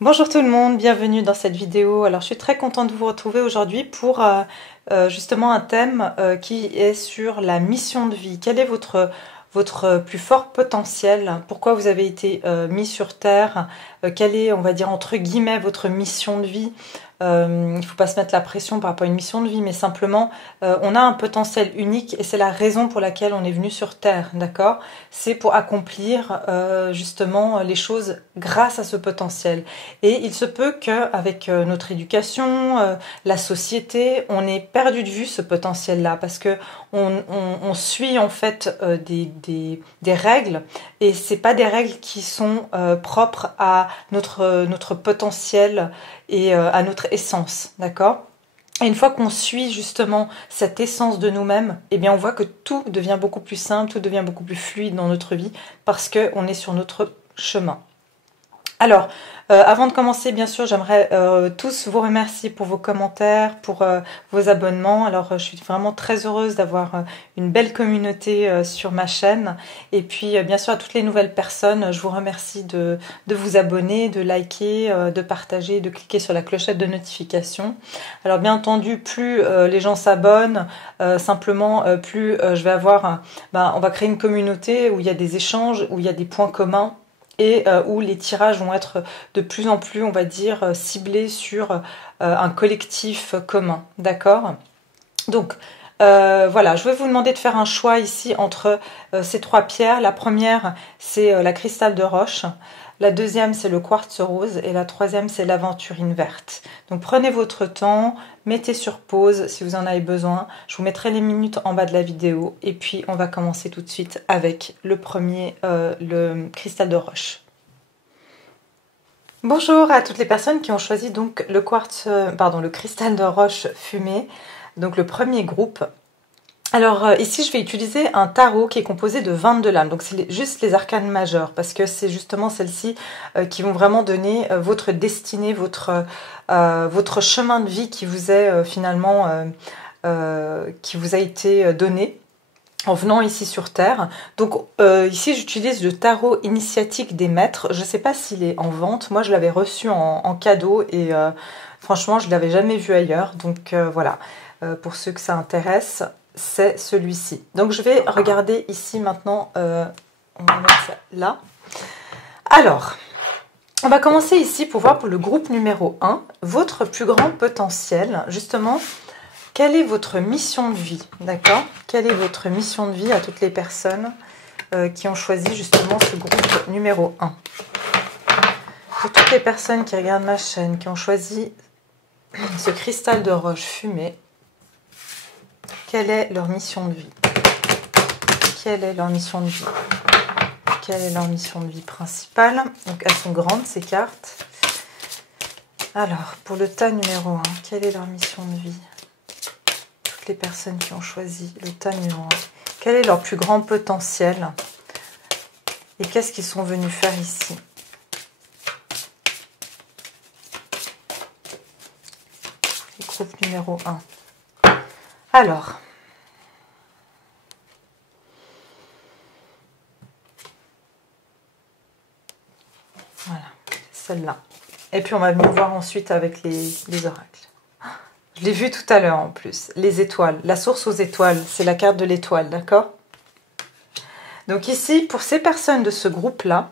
Bonjour tout le monde, bienvenue dans cette vidéo. Alors je suis très contente de vous retrouver aujourd'hui pour justement un thème qui est sur la mission de vie. Quel est votre plus fort potentiel? Pourquoi vous avez été mis sur Terre? Quelle est, on va dire entre guillemets, votre mission de vie? Il ne faut pas se mettre la pression par rapport à une mission de vie, mais simplement on a un potentiel unique et c'est la raison pour laquelle on est venu sur Terre, d'accord? C'est pour accomplir justement les choses grâce à ce potentiel. Et il se peut qu'avec notre éducation, la société, on ait perdu de vue ce potentiel-là parce que on suit en fait des règles et c'est pas des règles qui sont propres à notre potentiel et à notre essence, d'accord? Et une fois qu'on suit justement cette essence de nous-mêmes, eh bien on voit que tout devient beaucoup plus simple, tout devient beaucoup plus fluide dans notre vie parce qu'on est sur notre chemin. Alors, avant de commencer, bien sûr, j'aimerais tous vous remercier pour vos commentaires, pour vos abonnements. Alors, je suis vraiment très heureuse d'avoir une belle communauté sur ma chaîne. Et puis, bien sûr, à toutes les nouvelles personnes, je vous remercie de vous abonner, de liker, de partager, de cliquer sur la clochette de notification. Alors, bien entendu, plus les gens s'abonnent, simplement, plus je vais avoir... on va créer une communauté où il y a des échanges, où il y a des points communs, et où les tirages vont être de plus en plus, on va dire, ciblés sur un collectif commun, d'accord? Donc, voilà, je vais vous demander de faire un choix ici entre ces trois pierres. La première, c'est la cristal de roche. La deuxième, c'est le quartz rose. Et la troisième, c'est l'aventurine verte. Donc, prenez votre temps, mettez sur pause si vous en avez besoin. Je vous mettrai les minutes en bas de la vidéo. Et puis, on va commencer tout de suite avec le premier, le cristal de roche. Bonjour à toutes les personnes qui ont choisi donc le cristal de roche fumé. Donc, le premier groupe. Alors ici je vais utiliser un tarot qui est composé de 22 lames, donc c'est juste les arcanes majeures parce que c'est justement celles-ci qui vont vraiment donner votre destinée, votre chemin de vie qui vous est finalement qui vous a été donné en venant ici sur Terre. Donc ici j'utilise le tarot initiatique des maîtres. Je ne sais pas s'il est en vente, moi je l'avais reçu en cadeau et franchement je ne l'avais jamais vu ailleurs, donc voilà, pour ceux que ça intéresse. C'est celui-ci. Donc je vais regarder ici maintenant, on va mettre ça là. Alors, on va commencer ici pour voir pour le groupe numéro 1, votre plus grand potentiel, justement, quelle est votre mission de vie, d'accord? Quelle est votre mission de vie à toutes les personnes qui ont choisi justement ce groupe numéro 1? Pour toutes les personnes qui regardent ma chaîne, qui ont choisi ce cristal de roche fumé, quelle est leur mission de vie? Quelle est leur mission de vie? Quelle est leur mission de vie principale? Donc elles sont grandes ces cartes. Alors, pour le tas numéro 1, quelle est leur mission de vie? Toutes les personnes qui ont choisi le tas numéro 1. Quel est leur plus grand potentiel? Et qu'est-ce qu'ils sont venus faire ici? Le groupe numéro 1. Alors, voilà, celle-là. Et puis on va venir voir ensuite avec les oracles. Je l'ai vu tout à l'heure en plus, les étoiles, la source aux étoiles, c'est la carte de l'étoile, d'accord? Donc ici, pour ces personnes de ce groupe-là,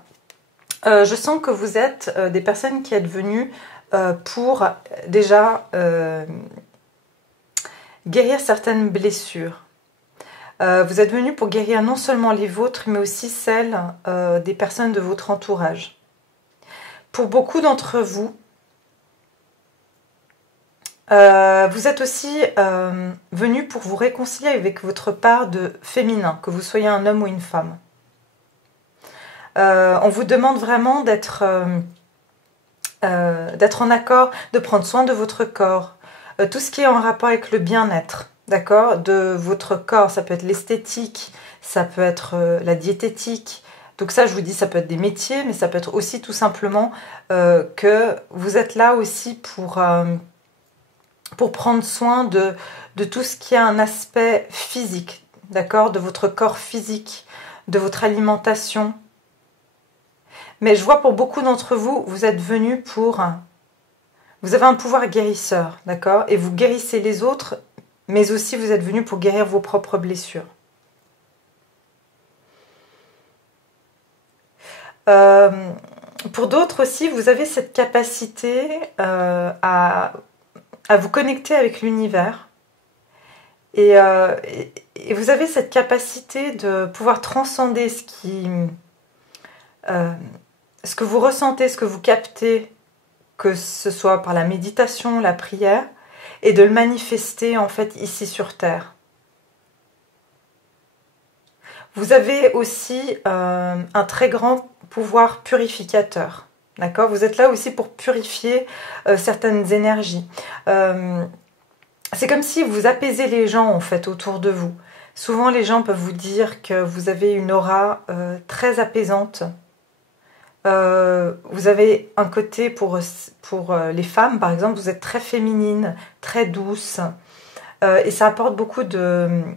je sens que vous êtes des personnes qui êtes venues pour déjà... guérir certaines blessures. Vous êtes venu pour guérir non seulement les vôtres, mais aussi celles des personnes de votre entourage. Pour beaucoup d'entre vous, vous êtes aussi venu pour vous réconcilier avec votre part de féminin, que vous soyez un homme ou une femme. On vous demande vraiment d'être en accord, de prendre soin de votre corps, tout ce qui est en rapport avec le bien-être, d'accord, de votre corps. Ça peut être l'esthétique, ça peut être la diététique. Donc ça, je vous dis, ça peut être des métiers, mais ça peut être aussi tout simplement que vous êtes là aussi pour prendre soin de tout ce qui a un aspect physique, d'accord, de votre corps physique, de votre alimentation. Mais je vois pour beaucoup d'entre vous, vous êtes venus pour... Vous avez un pouvoir guérisseur, d'accord? Et vous guérissez les autres, mais aussi vous êtes venus pour guérir vos propres blessures. Pour d'autres aussi, vous avez cette capacité à vous connecter avec l'univers. Et vous avez cette capacité de pouvoir transcender ce que vous ressentez, ce que vous captez, que ce soit par la méditation, la prière, et de le manifester en fait ici sur Terre. Vous avez aussi un très grand pouvoir purificateur. D'accord? Vous êtes là aussi pour purifier certaines énergies. C'est comme si vous apaisez les gens en fait autour de vous. Souvent les gens peuvent vous dire que vous avez une aura très apaisante. Vous avez un côté pour les femmes par exemple, vous êtes très féminine, très douce. Et ça apporte beaucoup de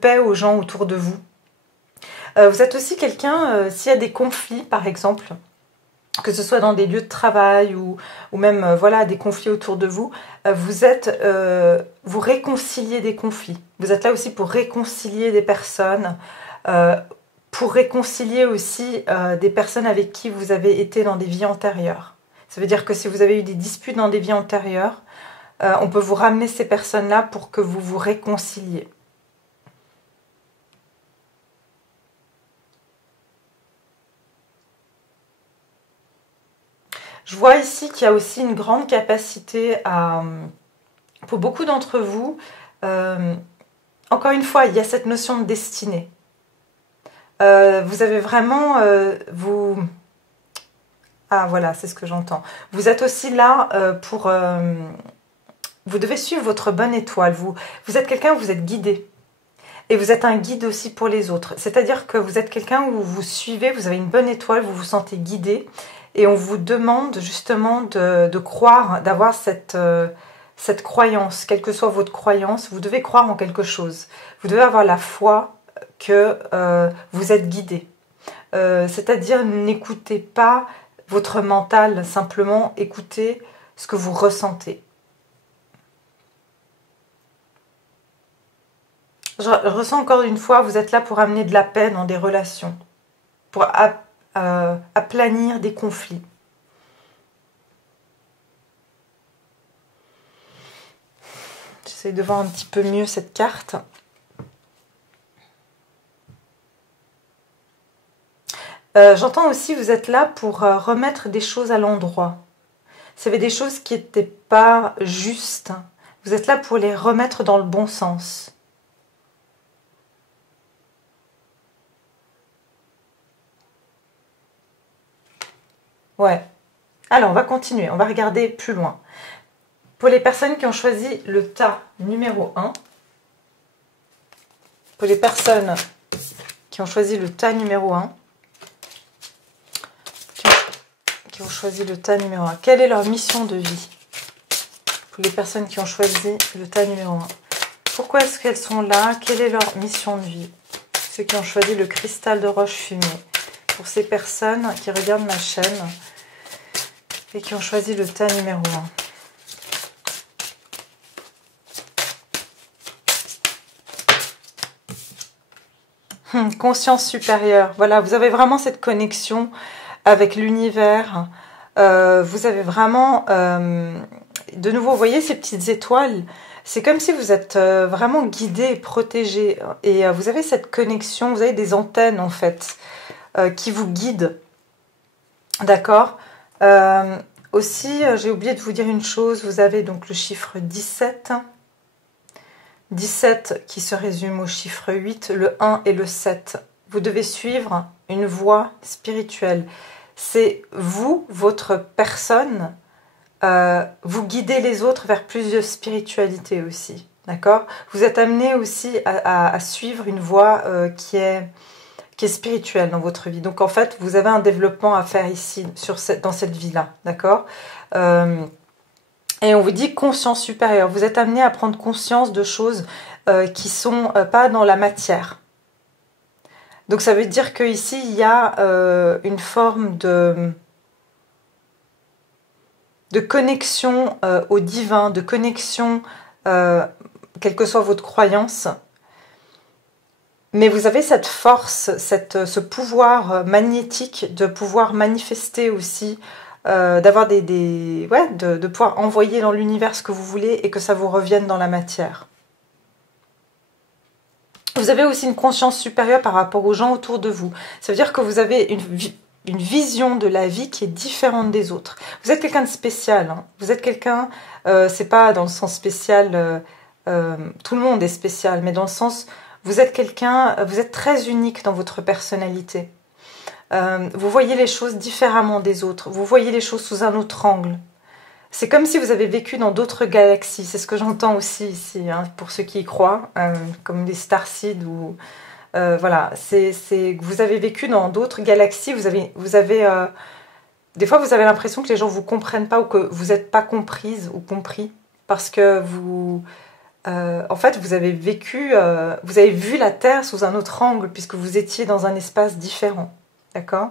paix aux gens autour de vous. Vous êtes aussi quelqu'un, s'il y a des conflits par exemple, que ce soit dans des lieux de travail ou même voilà, des conflits autour de vous, vous réconciliez des conflits. Vous êtes là aussi pour réconcilier des personnes, pour réconcilier aussi des personnes avec qui vous avez été dans des vies antérieures. Ça veut dire que si vous avez eu des disputes dans des vies antérieures, on peut vous ramener ces personnes-là pour que vous vous réconciliez. Je vois ici qu'il y a aussi une grande capacité pour beaucoup d'entre vous, encore une fois, il y a cette notion de destinée. Vous avez vraiment... Ah voilà, c'est ce que j'entends. Vous êtes aussi là pour... vous devez suivre votre bonne étoile. Vous êtes quelqu'un, vous êtes guidé. Et vous êtes un guide aussi pour les autres. C'est-à-dire que vous êtes quelqu'un où vous suivez, vous avez une bonne étoile, vous vous sentez guidé. Et on vous demande justement de croire, d'avoir cette croyance, quelle que soit votre croyance, vous devez croire en quelque chose. Vous devez avoir la foi que vous êtes guidé. C'est-à-dire n'écoutez pas votre mental, simplement écoutez ce que vous ressentez. Je ressens encore une fois, vous êtes là pour amener de la paix dans des relations, pour aplanir des conflits. J'essaie de voir un petit peu mieux cette carte. J'entends aussi, vous êtes là pour remettre des choses à l'endroit. S'il y avait des choses qui n'étaient pas justes, vous êtes là pour les remettre dans le bon sens. Ouais. Alors, on va continuer. On va regarder plus loin. Pour les personnes qui ont choisi le tas numéro 1, pour les personnes qui ont choisi le tas numéro 1, qui ont choisi le tas numéro 1, quelle est leur mission de vie? Pour les personnes qui ont choisi le tas numéro 1, pourquoi est-ce qu'elles sont là? Quelle est leur mission de vie? Ceux qui ont choisi le cristal de roche fumée. Pour ces personnes qui regardent ma chaîne et qui ont choisi le tas numéro 1. Conscience supérieure. Voilà, vous avez vraiment cette connexion avec l'univers. Vous avez vraiment... de nouveau, vous voyez ces petites étoiles? C'est comme si vous êtes vraiment guidé et protégé. Et vous avez cette connexion, vous avez des antennes en fait, qui vous guident. D'accord? Aussi, j'ai oublié de vous dire une chose, vous avez donc le chiffre 17. 17 qui se résume au chiffre 8, le 1 et le 7. Vous devez suivre une voie spirituelle. C'est vous, votre personne, vous guidez les autres vers plus de spiritualité aussi. D'accord? Vous êtes amené aussi à suivre une voie qui est spirituelle dans votre vie. Donc en fait, vous avez un développement à faire ici, dans cette vie-là. D'accord? Et on vous dit conscience supérieure. Vous êtes amené à prendre conscience de choses qui sont pas dans la matière. Donc ça veut dire qu'ici, il y a une forme de connexion au divin, de connexion, quelle que soit votre croyance. Mais vous avez cette force, ce pouvoir magnétique de pouvoir manifester aussi, d'avoir de pouvoir envoyer dans l'univers ce que vous voulez et que ça vous revienne dans la matière. Vous avez aussi une conscience supérieure par rapport aux gens autour de vous. Ça veut dire que vous avez une vision de la vie qui est différente des autres. Vous êtes quelqu'un de spécial. Hein. Vous êtes quelqu'un, c'est pas dans le sens spécial, tout le monde est spécial, mais dans le sens, vous êtes quelqu'un, vous êtes très unique dans votre personnalité. Vous voyez les choses différemment des autres. Vous voyez les choses sous un autre angle. C'est comme si vous avez vécu dans d'autres galaxies. C'est ce que j'entends aussi ici, hein, pour ceux qui y croient, comme les starseeds ou voilà. C'est que vous avez vécu dans d'autres galaxies. Vous avez des fois, vous avez l'impression que les gens vous comprennent pas ou que vous n'êtes pas comprise ou compris parce que en fait, vous avez vécu, vous avez vu la Terre sous un autre angle puisque vous étiez dans un espace différent. D'accord ?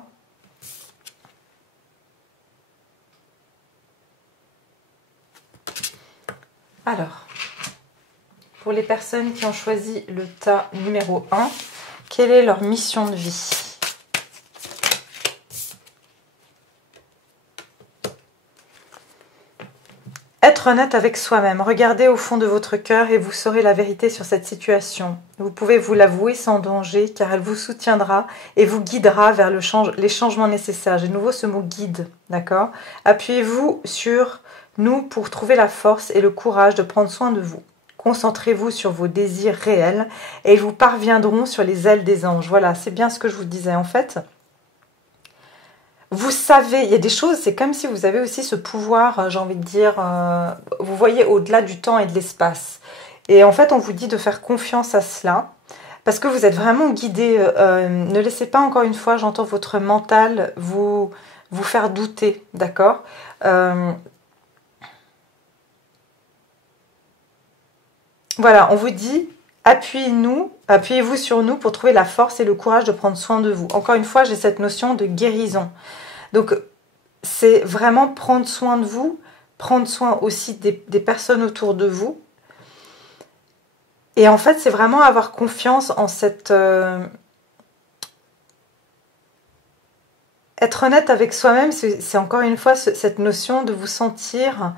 Alors, pour les personnes qui ont choisi le tas numéro 1, quelle est leur mission de vie ? Être honnête avec soi-même. Regardez au fond de votre cœur et vous saurez la vérité sur cette situation. Vous pouvez vous l'avouer sans danger car elle vous soutiendra et vous guidera vers les changements nécessaires. J'ai de nouveau ce mot guide, d'accord ? Appuyez-vous sur nous pour trouver la force et le courage de prendre soin de vous. Concentrez-vous sur vos désirs réels et ils vous parviendront sur les ailes des anges. Voilà, c'est bien ce que je vous disais en fait. Vous savez, il y a des choses, c'est comme si vous avez aussi ce pouvoir, j'ai envie de dire, vous voyez au-delà du temps et de l'espace. Et en fait, on vous dit de faire confiance à cela, parce que vous êtes vraiment guidé. Ne laissez pas, encore une fois, j'entends votre mental vous faire douter, d'accord ? Voilà, on vous dit, appuyez-vous sur nous pour trouver la force et le courage de prendre soin de vous. Encore une fois, j'ai cette notion de guérison. Donc, c'est vraiment prendre soin de vous, prendre soin aussi des personnes autour de vous. Et en fait, c'est vraiment avoir confiance en cette... être honnête avec soi-même, c'est encore une fois cette notion de vous sentir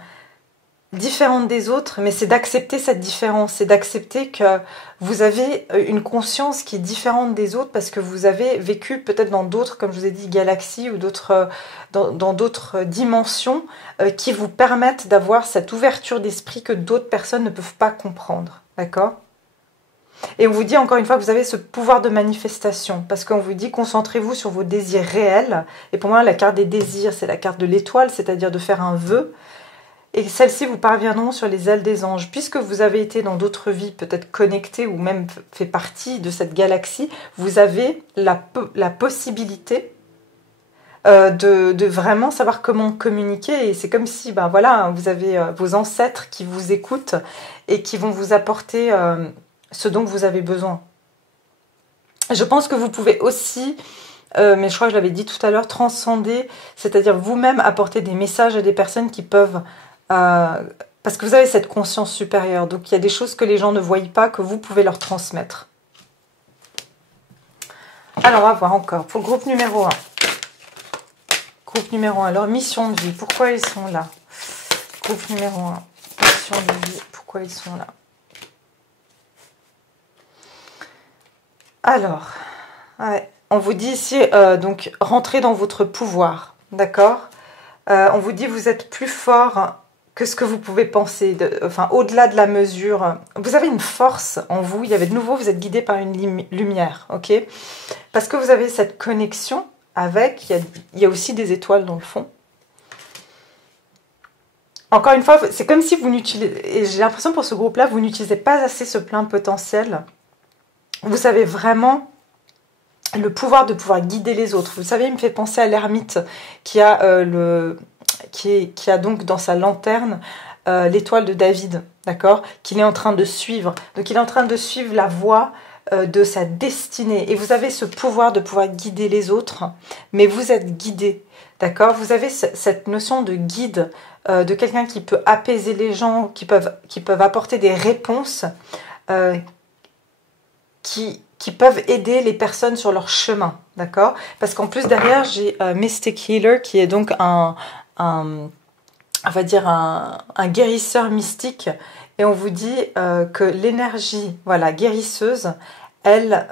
différente des autres, mais c'est d'accepter cette différence, c'est d'accepter que vous avez une conscience qui est différente des autres parce que vous avez vécu peut-être dans d'autres, comme je vous ai dit, galaxies ou dans d'autres dimensions qui vous permettent d'avoir cette ouverture d'esprit que d'autres personnes ne peuvent pas comprendre, d'accord ? Et on vous dit encore une fois que vous avez ce pouvoir de manifestation parce qu'on vous dit concentrez-vous sur vos désirs réels. Et pour moi, la carte des désirs, c'est la carte de l'étoile, c'est-à-dire de faire un vœu. Et celles-ci vous parviendront sur les ailes des anges. Puisque vous avez été dans d'autres vies peut-être connectées ou même fait partie de cette galaxie, vous avez la possibilité de vraiment savoir comment communiquer. Et c'est comme si voilà, vous avez vos ancêtres qui vous écoutent et qui vont vous apporter ce dont vous avez besoin. Je pense que vous pouvez aussi... mais je crois que je l'avais dit tout à l'heure, transcender, c'est-à-dire vous-même apporter des messages à des personnes qui peuvent... parce que vous avez cette conscience supérieure, donc il y a des choses que les gens ne voient pas, que vous pouvez leur transmettre. Alors, on va voir encore, pour le groupe numéro 1. Groupe numéro 1, leur mission de vie, pourquoi ils sont là? Groupe numéro 1, mission de vie, pourquoi ils sont là? Alors, ouais, on vous dit ici, donc, rentrez dans votre pouvoir, d'accord? On vous dit, vous êtes plus fort que ce que vous pouvez penser, enfin, au-delà de la mesure. Vous avez une force en vous, il y avait de nouveau, vous êtes guidé par une lumière, ok? Parce que vous avez cette connexion avec, il y a aussi des étoiles dans le fond. Encore une fois, c'est comme si vous n'utilisez, et j'ai l'impression pour ce groupe-là, vous n'utilisez pas assez ce plein potentiel. Vous avez vraiment le pouvoir de pouvoir guider les autres. Vous savez, il me fait penser à l'ermite qui a, qui a donc dans sa lanterne l'étoile de David, d'accord, qu'il est en train de suivre. Donc il est en train de suivre la voie de sa destinée. Et vous avez ce pouvoir de pouvoir guider les autres, mais vous êtes guidé. D'accord? Vous avez cette notion de guide, de quelqu'un qui peut apaiser les gens, qui peuvent apporter des réponses, qui peuvent aider les personnes sur leur chemin. D'accord? Parce qu'en plus, derrière, j'ai Mystic Healer, qui est donc on va dire un guérisseur mystique. Et on vous dit que l'énergie, voilà, guérisseuse, elle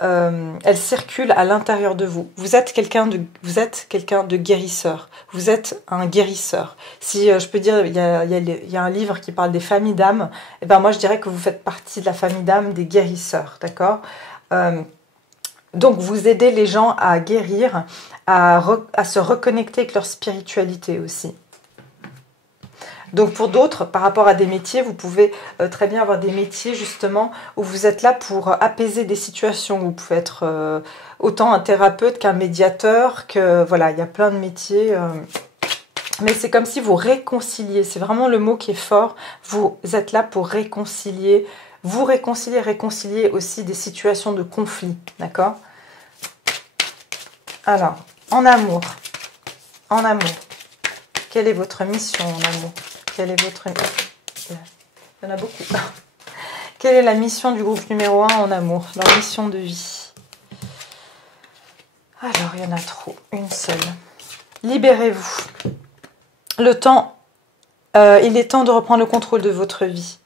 circule à l'intérieur de vous. Vous êtes quelqu'un de guérisseur. Vous êtes un guérisseur. Si je peux dire, il y a un livre qui parle des familles d'âmes. Et ben moi, je dirais que vous faites partie de la famille d'âmes des guérisseurs, d'accord? Donc, vous aidez les gens à guérir, à se reconnecter avec leur spiritualité aussi. Donc pour d'autres, par rapport à des métiers, vous pouvez très bien avoir des métiers justement où vous êtes là pour apaiser des situations. Vous pouvez être autant un thérapeute qu'un médiateur, que voilà, il y a plein de métiers. Mais c'est comme si vous réconciliez, c'est vraiment le mot qui est fort. Vous êtes là pour réconcilier, réconcilier aussi des situations de conflit, d'accord? Alors, en amour, quelle est votre mission en amour? Quelle est votre... Il y en a beaucoup. Quelle est la mission du groupe numéro 1 en amour? Leur mission de vie. Alors, il y en a trop. Une seule. Libérez-vous. Le temps, il est temps de reprendre le contrôle de votre vie.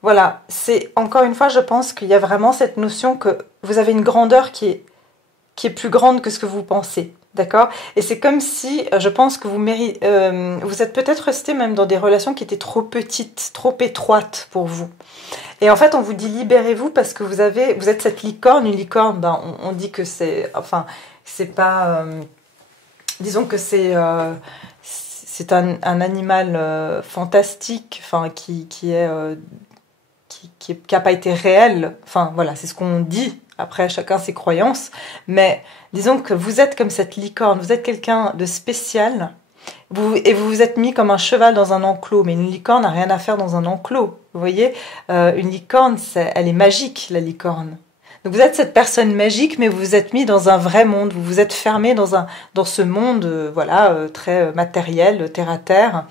Voilà, c'est encore une fois, je pense qu'il y a vraiment cette notion que vous avez une grandeur qui est plus grande que ce que vous pensez. D'accord? Et c'est comme si, je pense que vous êtes peut-être resté même dans des relations qui étaient trop petites, trop étroites pour vous. Et en fait, on vous dit libérez-vous parce que vous êtes cette licorne. Une licorne, ben, on dit que c'est, enfin, c'est pas, disons que c'est un animal fantastique, enfin, qui n'a pas été réel. Enfin, voilà, c'est ce qu'on dit. Après, chacun ses croyances. Mais disons que vous êtes comme cette licorne. Vous êtes quelqu'un de spécial. Et vous vous êtes mis comme un cheval dans un enclos. Mais une licorne n'a rien à faire dans un enclos. Vous voyez, une licorne, elle est magique, la licorne. Donc vous êtes cette personne magique, mais vous vous êtes mis dans un vrai monde. Vous vous êtes fermé dans ce monde voilà, très matériel, terre à terre.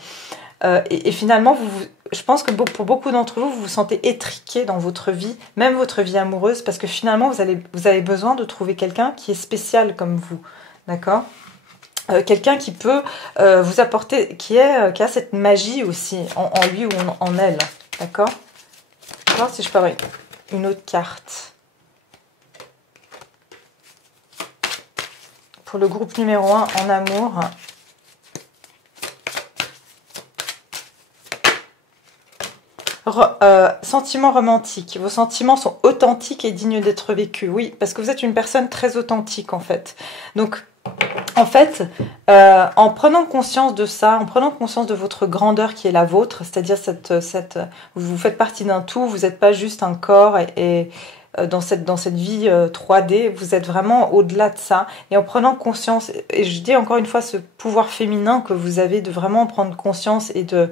Et finalement, je pense que pour beaucoup d'entre vous, vous vous sentez étriqué dans votre vie, même votre vie amoureuse, parce que finalement, vous avez besoin de trouver quelqu'un qui est spécial comme vous, d'accord? Quelqu'un qui peut vous apporter, qui a cette magie aussi en lui ou en elle, d'accord? Je vais voir si je peux avoir une autre carte. Pour le groupe numéro 1 en amour. Sentiments romantiques. Vos sentiments sont authentiques et dignes d'être vécus. Oui, parce que vous êtes une personne très authentique en fait. Donc, en fait, en prenant conscience de ça, en prenant conscience de votre grandeur qui est la vôtre, c'est-à-dire vous faites partie d'un tout, vous n'êtes pas juste un corps et dans cette vie 3D, vous êtes vraiment au-delà de ça. Et en prenant conscience, et je dis encore une fois ce pouvoir féminin que vous avez de vraiment prendre conscience et de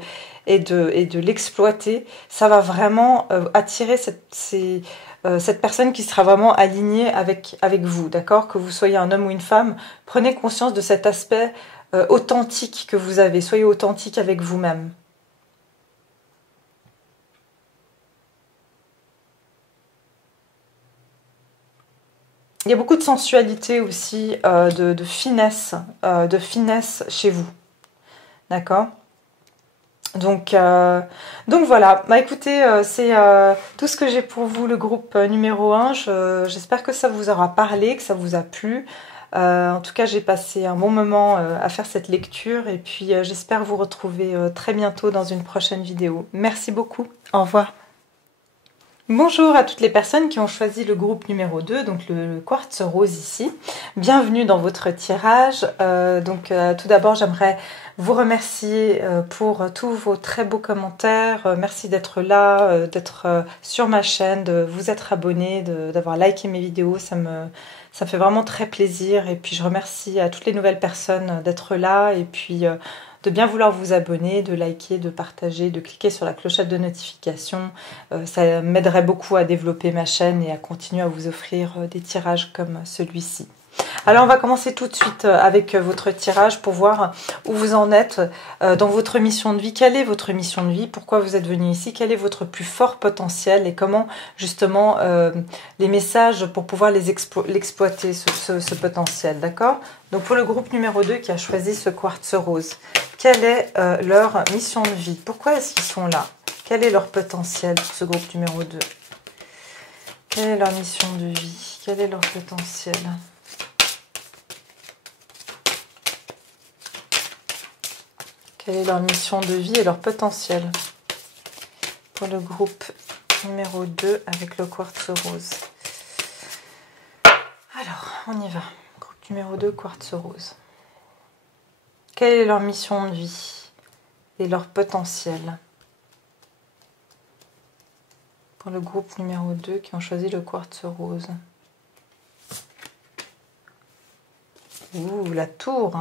l'exploiter, ça va vraiment attirer cette personne qui sera vraiment alignée avec vous, d'accord? Que vous soyez un homme ou une femme, prenez conscience de cet aspect authentique que vous avez. Soyez authentique avec vous-même. Il y a beaucoup de sensualité aussi, de finesse chez vous, d'accord? Donc voilà, bah écoutez, c'est tout ce que j'ai pour vous, le groupe numéro 1. J'espère que ça vous aura parlé, que ça vous a plu. En tout cas, j'ai passé un bon moment à faire cette lecture et puis j'espère vous retrouver très bientôt dans une prochaine vidéo. Merci beaucoup, au revoir. Bonjour à toutes les personnes qui ont choisi le groupe numéro 2, donc le quartz rose ici. Bienvenue dans votre tirage. Tout d'abord, j'aimerais vous remercier pour tous vos très beaux commentaires. Merci d'être là, d'être sur ma chaîne, de vous être abonné, d'avoir liké mes vidéos. Ça me fait vraiment très plaisir. Et puis je remercie à toutes les nouvelles personnes d'être là et puis de bien vouloir vous abonner, de liker, de partager, de cliquer sur la clochette de notification. Ça m'aiderait beaucoup à développer ma chaîne et à continuer à vous offrir des tirages comme celui-ci. Alors on va commencer tout de suite avec votre tirage pour voir où vous en êtes dans votre mission de vie. Quelle est votre mission de vie? Pourquoi vous êtes venu ici? Quel est votre plus fort potentiel? Et comment justement les messages pour pouvoir l'exploiter, ce potentiel, d'accord? Donc pour le groupe numéro 2 qui a choisi ce quartz rose, quelle est leur mission de vie? Pourquoi est-ce qu'ils sont là? Quel est leur potentiel pour ce groupe numéro 2? Quelle est leur mission de vie? Quel est leur potentiel? Quelle est leur mission de vie et leur potentiel pour le groupe numéro 2 avec le quartz rose? Alors, on y va. Groupe numéro 2, quartz rose. Quelle est leur mission de vie et leur potentiel pour le groupe numéro 2 qui ont choisi le quartz rose? Ouh, la tour.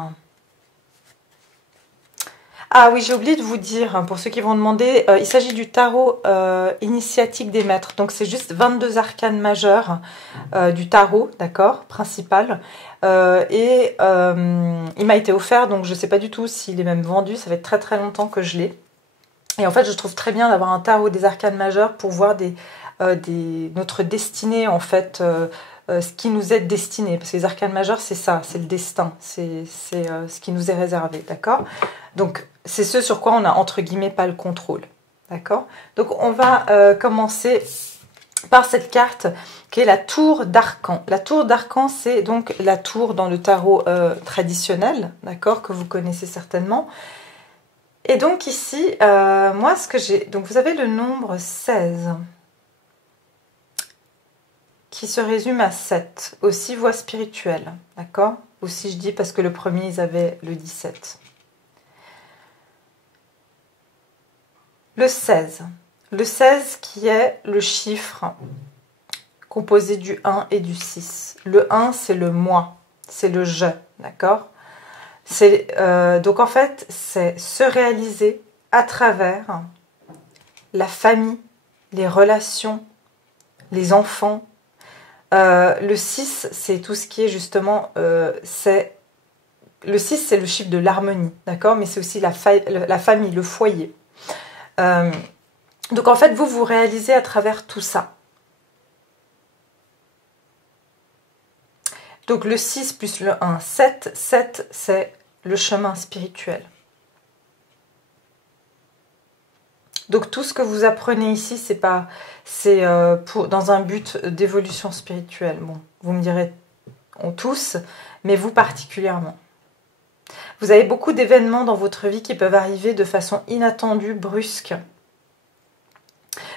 Ah oui, j'ai oublié de vous dire, pour ceux qui vont demander, il s'agit du tarot initiatique des maîtres. Donc c'est juste 22 arcanes majeures du tarot, d'accord, principal. Il m'a été offert, donc je ne sais pas du tout s'il est même vendu, ça fait très très longtemps que je l'ai. Et en fait, je trouve très bien d'avoir un tarot des arcanes majeures pour voir notre destinée, en fait, ce qui nous est destiné. Parce que les arcanes majeures, c'est ça, c'est le destin, c'est ce qui nous est réservé, d'accord? Donc, c'est ce sur quoi on a, entre guillemets, pas le contrôle, d'accord? Donc, on va commencer par cette carte qui est la tour d'Arcan. La tour d'Arcan, c'est donc la tour dans le tarot traditionnel, d'accord, que vous connaissez certainement. Et donc ici, moi, ce que j'ai... Donc, vous avez le nombre 16 qui se résume à 7. Aussi voie spirituelle, d'accord? Aussi, je dis parce que le premier, ils avaient le 17. Le 16. Le 16 qui est le chiffre composé du 1 et du 6. Le 1, c'est le moi, c'est le je, d'accord? Donc en fait, c'est se réaliser à travers la famille, les relations, les enfants. Le 6, c'est tout ce qui est justement... le 6, c'est le chiffre de l'harmonie, d'accord? Mais c'est aussi la famille, le foyer. Donc en fait, vous réalisez à travers tout ça. Donc le 6 plus le 1, 7. 7, c'est le chemin spirituel. Donc tout ce que vous apprenez ici, c'est dans un but d'évolution spirituelle. Bon, vous me direz, on tous, mais vous particulièrement. Vous avez beaucoup d'événements dans votre vie qui peuvent arriver de façon inattendue, brusque.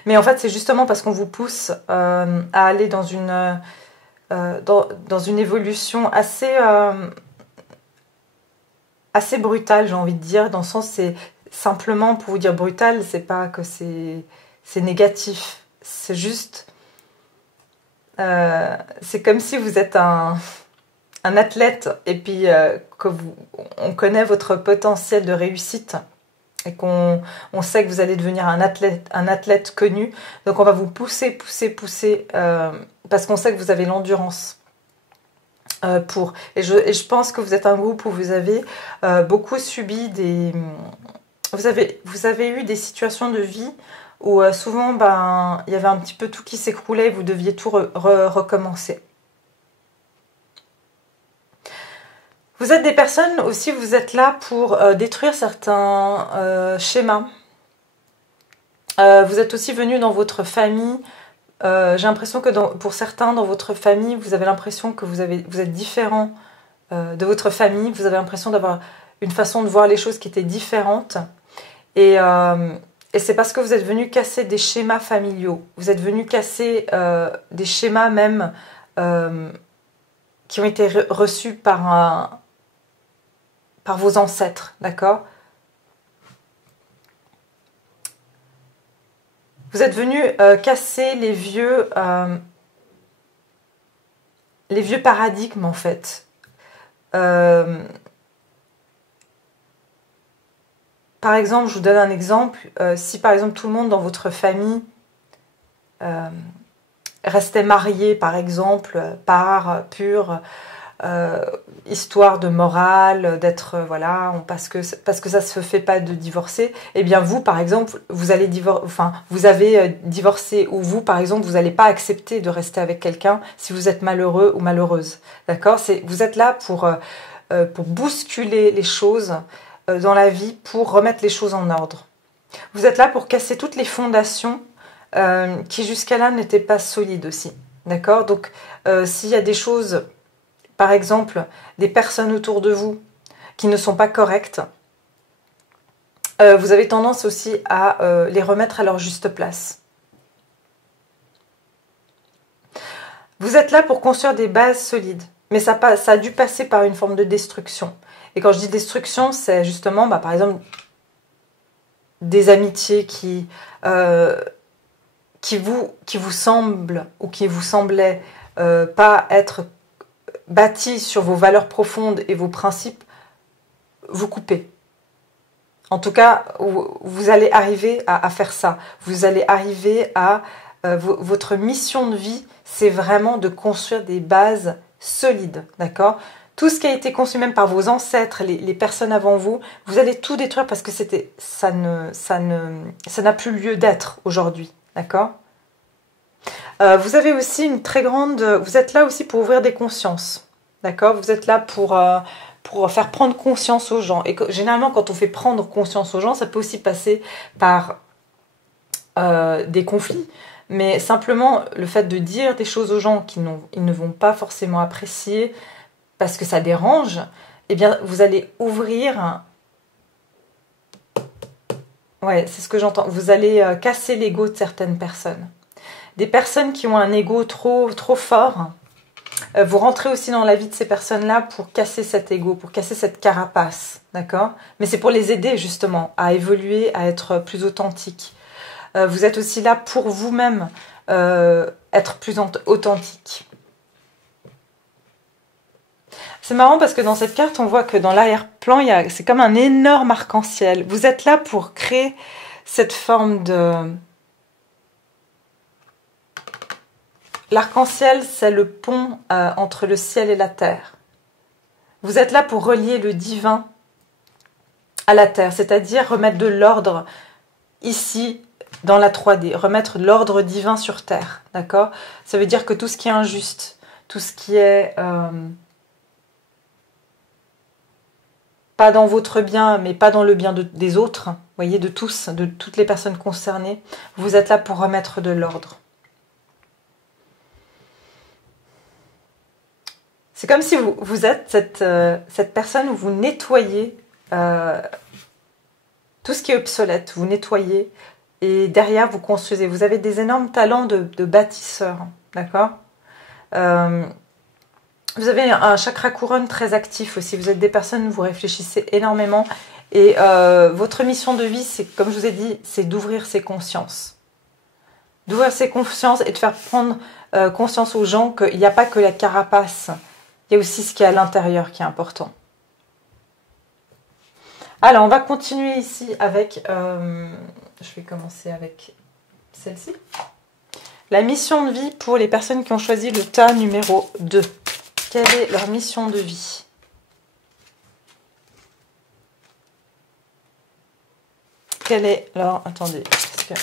Mais en fait, c'est justement parce qu'on vous pousse à aller dans une évolution assez brutale, j'ai envie de dire, dans le sens, c'est simplement, pour vous dire brutal, c'est pas que c'est négatif, c'est juste, c'est comme si vous êtes un athlète et puis on connaît votre potentiel de réussite et qu'on sait que vous allez devenir un athlète connu, donc on va vous pousser parce qu'on sait que vous avez l'endurance pour. Et je pense que vous êtes un groupe où vous avez beaucoup subi vous avez eu des situations de vie où souvent il y avait un petit peu tout qui s'écroulait et vous deviez tout recommencer. Vous êtes des personnes aussi, vous êtes là pour détruire certains schémas. Vous êtes aussi venu dans votre famille. J'ai l'impression que pour certains dans votre famille, vous avez l'impression que vous êtes différent de votre famille. Vous avez l'impression d'avoir une façon de voir les choses qui était différente. Et c'est parce que vous êtes venu casser des schémas familiaux. Vous êtes venu casser des schémas même qui ont été reçus par par vos ancêtres, d'accord? Vous êtes venu casser les vieux paradigmes, en fait. Par exemple, je vous donne un exemple. Si par exemple tout le monde dans votre famille restait marié, par exemple, par pure histoire de morale, d'être voilà, parce que ça se fait pas de divorcer, eh bien vous par exemple, vous allez vous avez divorcé, ou vous par exemple, vous n'allez pas accepter de rester avec quelqu'un si vous êtes malheureux ou malheureuse. D'accord? Vous êtes là pour bousculer les choses dans la vie, pour remettre les choses en ordre. Vous êtes là pour casser toutes les fondations qui jusqu'à là n'étaient pas solides aussi. D'accord? Donc s'il y a des choses, par exemple, des personnes autour de vous qui ne sont pas correctes, vous avez tendance aussi à les remettre à leur juste place. Vous êtes là pour construire des bases solides, mais ça a dû passer par une forme de destruction. Et quand je dis destruction, c'est justement, par exemple, des amitiés qui vous semblent ou qui vous semblaient pas être bâti sur vos valeurs profondes et vos principes, vous coupez. En tout cas, vous allez arriver à faire ça. Vous allez arriver à... votre mission de vie, c'est vraiment de construire des bases solides, d'accord? Tout ce qui a été conçu même par vos ancêtres, les personnes avant vous, vous allez tout détruire parce que ça n'a plus lieu d'être aujourd'hui, d'accord? Vous avez aussi une très grande... Vous êtes là aussi pour ouvrir des consciences. D'accord? Vous êtes là pour faire prendre conscience aux gens. Et généralement, quand on fait prendre conscience aux gens, ça peut aussi passer par des conflits. Mais simplement, le fait de dire des choses aux gens qu'ils ne vont pas forcément apprécier parce que ça dérange, eh bien, vous allez ouvrir... Ouais, c'est ce que j'entends. Vous allez casser l'ego de certaines personnes. Des personnes qui ont un ego trop fort, vous rentrez aussi dans la vie de ces personnes-là pour casser cet ego, pour casser cette carapace, d'accord? Mais c'est pour les aider justement à évoluer, à être plus authentiques. Vous êtes aussi là pour vous-même être plus authentique. C'est marrant parce que dans cette carte, on voit que dans l'arrière-plan, c'est comme un énorme arc-en-ciel. Vous êtes là pour créer cette forme de... L'arc-en-ciel, c'est le pont entre le ciel et la terre. Vous êtes là pour relier le divin à la terre, c'est-à-dire remettre de l'ordre ici, dans la 3D, remettre l'ordre divin sur terre, d'accord? Ça veut dire que tout ce qui est injuste, tout ce qui est pas dans votre bien, mais pas dans le bien des autres, vous voyez, de tous, de toutes les personnes concernées, vous êtes là pour remettre de l'ordre. C'est comme si vous êtes cette personne où vous nettoyez tout ce qui est obsolète, vous nettoyez et derrière vous construisez. Vous avez des énormes talents de bâtisseur, d'accord? Vous avez un chakra couronne très actif aussi. Vous êtes des personnes où vous réfléchissez énormément et votre mission de vie, c'est, comme je vous ai dit, c'est d'ouvrir ses consciences. D'ouvrir ses consciences et de faire prendre conscience aux gens qu'il n'y a pas que la carapace. Il y a aussi ce qui est à l'intérieur qui est important. Alors, on va continuer ici avec... je vais commencer avec celle-ci. La mission de vie pour les personnes qui ont choisi le tas numéro 2. Quelle est leur mission de vie? Quelle est leur... Attendez, parce que...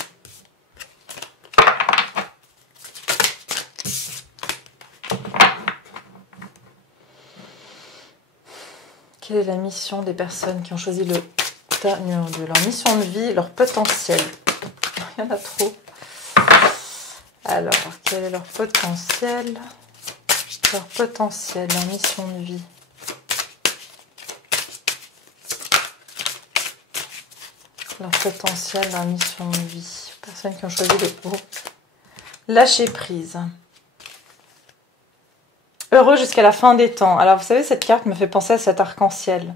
Quelle est la mission des personnes qui ont choisi le tas numéro 2? Leur mission de vie, leur potentiel. Il y en a trop. Alors, quel est leur potentiel? Leur potentiel, leur mission de vie. Leur potentiel, leur mission de vie. Personnes qui ont choisi le groupe. Lâcher prise. Heureux jusqu'à la fin des temps. Alors, vous savez, cette carte me fait penser à cet arc-en-ciel.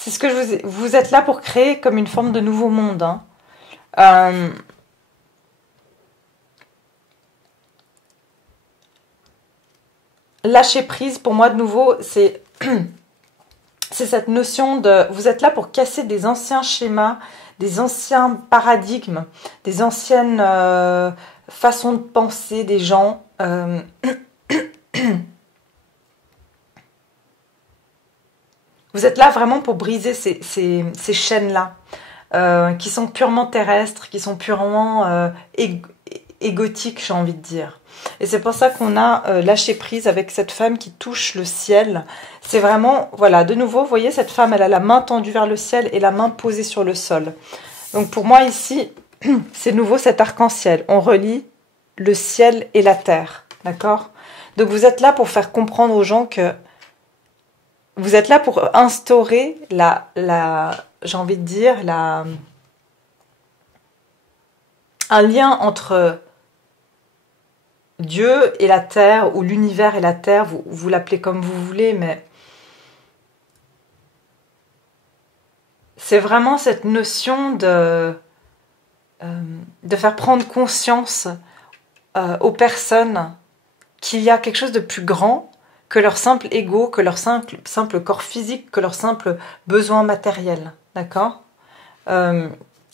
C'est ce que vous êtes là pour créer comme une forme de nouveau monde. Hein. Euh, lâcher prise, pour moi, de nouveau, c'est cette notion de... Vous êtes là pour casser des anciens schémas, des anciens paradigmes, des anciennes façons de penser des gens. Vous êtes là vraiment pour briser ces chaînes-là, qui sont purement terrestres, qui sont purement égotiques, j'ai envie de dire. Et c'est pour ça qu'on a lâché prise avec cette femme qui touche le ciel. C'est vraiment, voilà, de nouveau, vous voyez, cette femme, elle a la main tendue vers le ciel et la main posée sur le sol. Donc pour moi ici, c'est de nouveau cet arc-en-ciel. On relie le ciel et la terre, d'accord? Donc vous êtes là pour faire comprendre aux gens que vous êtes là pour instaurer j'ai envie de dire, un lien entre Dieu et la terre, ou l'univers et la terre, vous l'appelez comme vous voulez, mais c'est vraiment cette notion de faire prendre conscience aux personnes qu'il y a quelque chose de plus grand que leur simple ego, que leur simple corps physique, que leur simple besoin matériel. D'accord ?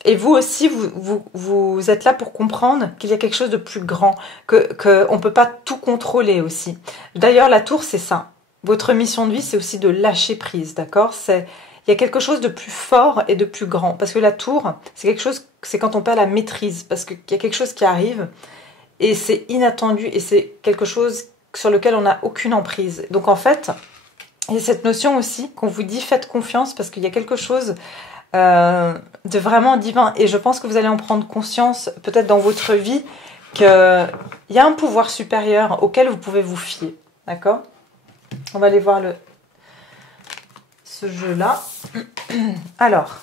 Et vous aussi, vous êtes là pour comprendre qu'il y a quelque chose de plus grand, qu'on ne peut pas tout contrôler aussi. D'ailleurs, la tour, c'est ça. Votre mission de vie, c'est aussi de lâcher prise, d'accord ? Il y a quelque chose de plus fort et de plus grand. Parce que la tour, c'est quand on perd la maîtrise, parce qu'il y a quelque chose qui arrive, et c'est inattendu, et c'est quelque chose sur lequel on n'a aucune emprise. Donc en fait, il y a cette notion aussi qu'on vous dit faites confiance, parce qu'il y a quelque chose de vraiment divin, et je pense que vous allez en prendre conscience peut-être dans votre vie qu'il y a un pouvoir supérieur auquel vous pouvez vous fier, d'accord? On va aller voir ce jeu-là. Alors,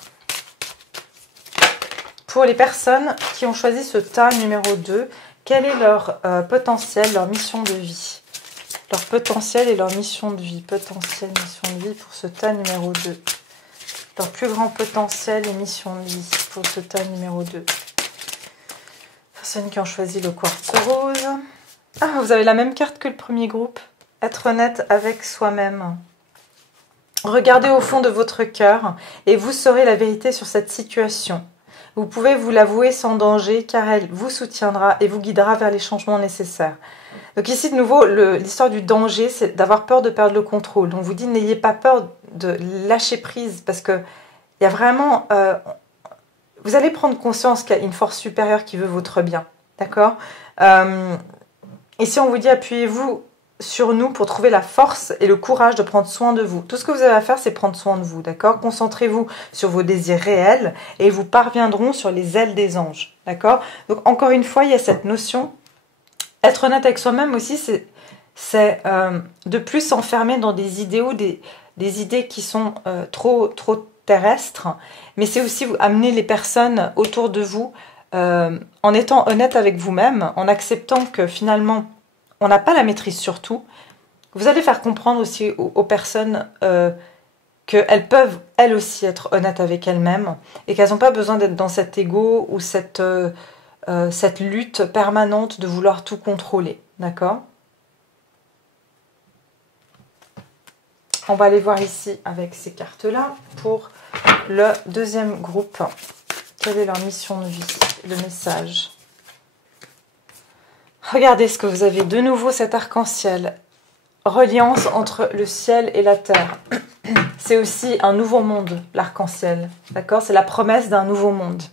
pour les personnes qui ont choisi ce tas numéro 2, quel est leur potentiel, leur mission de vie? Leur potentiel et leur mission de vie. Potentiel, mission de vie pour ce tas numéro 2. Leur plus grand potentiel et mission de vie pour ce tas numéro 2. Personnes qui ont choisi le quartz rose. Ah, vous avez la même carte que le premier groupe. Être honnête avec soi-même. Regardez au fond de votre cœur et vous saurez la vérité sur cette situation. Vous pouvez vous l'avouer sans danger car elle vous soutiendra et vous guidera vers les changements nécessaires. Donc ici, de nouveau, l'histoire du danger, c'est d'avoir peur de perdre le contrôle. Donc, on vous dit, n'ayez pas peur de lâcher prise, parce que il y a vraiment... vous allez prendre conscience qu'il y a une force supérieure qui veut votre bien, d'accord? Ici, on vous dit, appuyez-vous sur nous pour trouver la force et le courage de prendre soin de vous. Tout ce que vous avez à faire, c'est prendre soin de vous, d'accord? Concentrez-vous sur vos désirs réels et vous parviendront sur les ailes des anges, d'accord? Donc, encore une fois, il y a cette notion... Être honnête avec soi-même aussi, c'est de plus s'enfermer dans des idéaux, des idées qui sont trop terrestres, mais c'est aussi amener les personnes autour de vous en étant honnête avec vous-même, en acceptant que finalement, on n'a pas la maîtrise sur tout. Vous allez faire comprendre aussi aux personnes qu'elles peuvent, elles aussi, être honnêtes avec elles-mêmes et qu'elles n'ont pas besoin d'être dans cet ego ou cette lutte permanente de vouloir tout contrôler, d'accord? On va aller voir ici avec ces cartes-là pour le deuxième groupe. Quelle est leur mission de vie, le message? Regardez ce que vous avez. De nouveau cet arc-en-ciel. Reliance entre le ciel et la terre. C'est aussi un nouveau monde, l'arc-en-ciel, d'accord? C'est la promesse d'un nouveau monde.